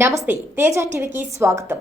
నమస్తే, తేజ టీవీకి స్వాగతం.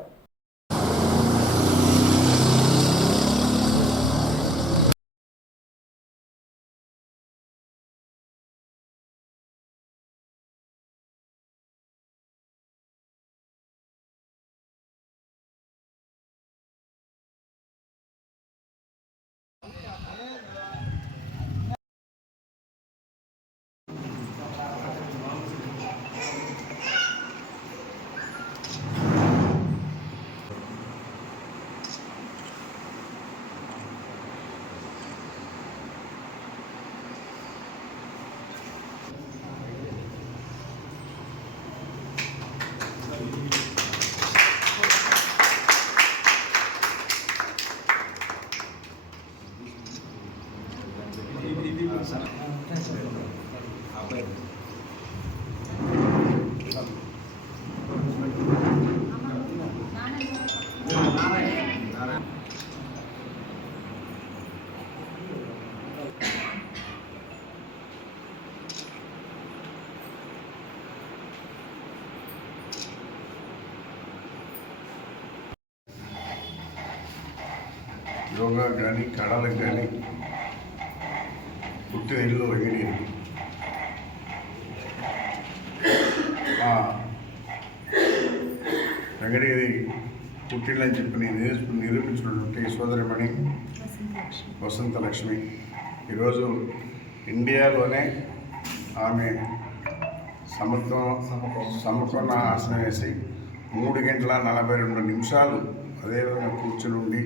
యోగా కానీ కళలకు కానీ పుట్టిన ఇల్లు వెంకటగిరి. వెంకటగిరి పుట్టిల్లని చెప్పి నిరూపించినటువంటి సోదరిమణి వసంత లక్ష్మి ఈరోజు ఇండియాలోనే ఆమె సమకోణ ఆసనం వేసి 3 గంటల 42 నిమిషాలు అదేవిధంగా కూర్చుని ఉండి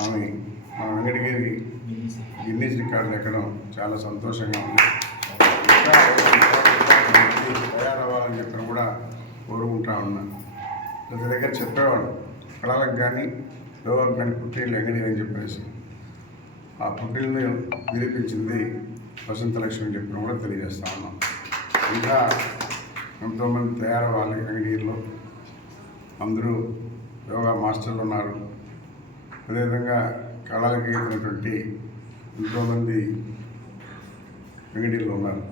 ఆమె మన వెంకటగిరి గిన్నీస్ రికార్డులు ఎక్కడం చాలా సంతోషంగా ఉంది. తయారవ్వాలని చెప్పిన కూడా కోరుకుంటా ఉన్నాను. ప్రతి దగ్గర చెప్పేవాడు కళలకు కానీ యోగాకు కానీ పుట్టిల్లు వెంకటగిరి అని చెప్పేసి ఆ పుట్టిల్ని నిరూపించింది వసంత లక్ష్మి చెప్పిన కూడా తెలియజేస్తా ఉన్నాం. ఇంకా ఎంతోమంది తయారవ్వాలి వెంకటగిరిలో, అందరూ యోగా మాస్టర్లు ఉన్నారు. అదేవిధంగా కళలకు ఎదిగినటువంటి ఎంతోమంది వెంకటగిరిలో ఉన్నారు.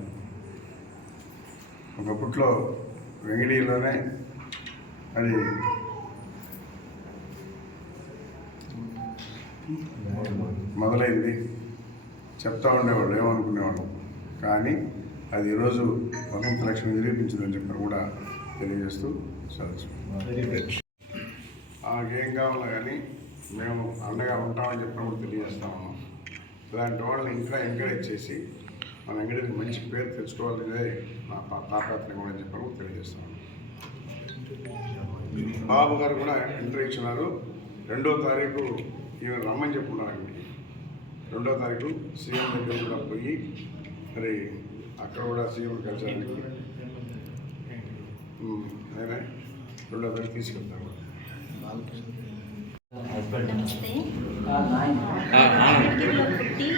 ఒకప్పట్లో వెంకటగిరిలోనే అది మొదలైంది. చెప్తా ఉండేవాళ్ళు, ఏమనుకునేవాళ్ళు, కానీ అది ఈరోజు వసంత లక్ష్మి నిరూపించిందని చెప్పిన కూడా తెలియజేస్తూ ఏం కావాలో కానీ మేము అండగా ఉంటామని చెప్పిన కూడా తెలియజేస్తా ఉన్నాం. ఇలాంటి వాళ్ళని ఇంకా ఎంకరేజ్ చేసి మన వెంకటగిరికి మంచి పేరు తెచ్చుకోవాలనేదే నా తాపత్రయం కూడా చెప్పిన కూడా తెలియజేస్తాను. బాబు గారు కూడా ఇంటర్వ్యూ ఇచ్చినారు. 2వ తారీఖు ఈమె రమ్మని చెప్పుకున్నారండి. 2వ తారీఖు సీఎం దగ్గర కూడా పోయి మరి అక్కడ కూడా సీఎం కలిసడానికి నేనే 2వ తారీఖు తీసుకెళ్తాను. నమస్తే. వెంకటగిరిలో పుట్టి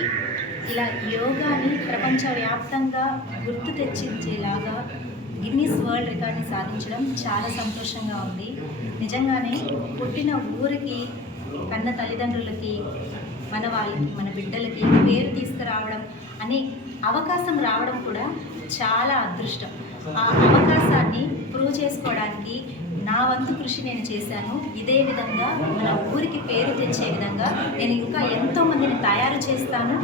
ఇలా యోగాని ప్రపంచవ్యాప్తంగా గుర్తు తెచ్చించేలాగా గిన్నీస్ వరల్డ్ రికార్డ్ని సాధించడం చాలా సంతోషంగా ఉంది. నిజంగానే పుట్టిన ఊరికి, కన్న తల్లిదండ్రులకి, మన వాళ్ళకి, మన బిడ్డలకి పేరు తీసుకురావడం అనే అవకాశం రావడం కూడా చాలా అదృష్టం. ఆ అవకాశాన్ని ప్రూవ్ చేసుకోవడానికి నా వంతు కృషి నేను చేశాను. ఇదే విధంగా మన ఊరికి పేరు తెచ్చే విధంగా నేను ఇంకా ఎంతోమందిని తయారు చేస్తాను.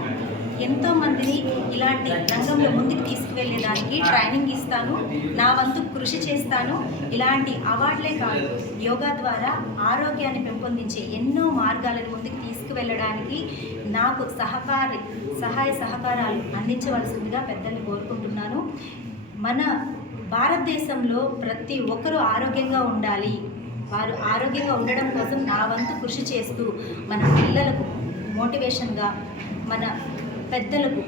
ఎంతోమందిని ఇలాంటి రంగంలో ముందుకు తీసుకువెళ్ళేదానికి ట్రైనింగ్ ఇస్తాను. నా వంతు కృషి చేస్తాను. ఇలాంటి అవార్డులే కాదు, యోగా ద్వారా ఆరోగ్యాన్ని పెంపొందించే ఎన్నో మార్గాలను ముందుకు తీసుకువెళ్ళడానికి నాకు సహాయ సహకారాలు అందించవలసిందిగా పెద్దల్ని కోరుకుంటున్నాను. మన భారతదేశంలో ప్రతి ఒక్కరూ ఆరోగ్యంగా ఉండాలి. వారు ఆరోగ్యంగా ఉండడం కోసం నా వంతు కృషి చేస్తూ మన పిల్లలకు మోటివేషన్గా, మన పెద్దలకు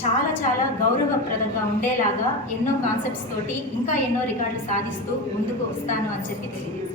చాలా చాలా గౌరవప్రదంగా ఉండేలాగా ఎన్నో కాన్సెప్ట్స్ తోటి ఇంకా ఎన్నో రికార్డులు సాధిస్తూ ముందుకు వస్తాను అని చెప్పి తెలియజేస్తాను.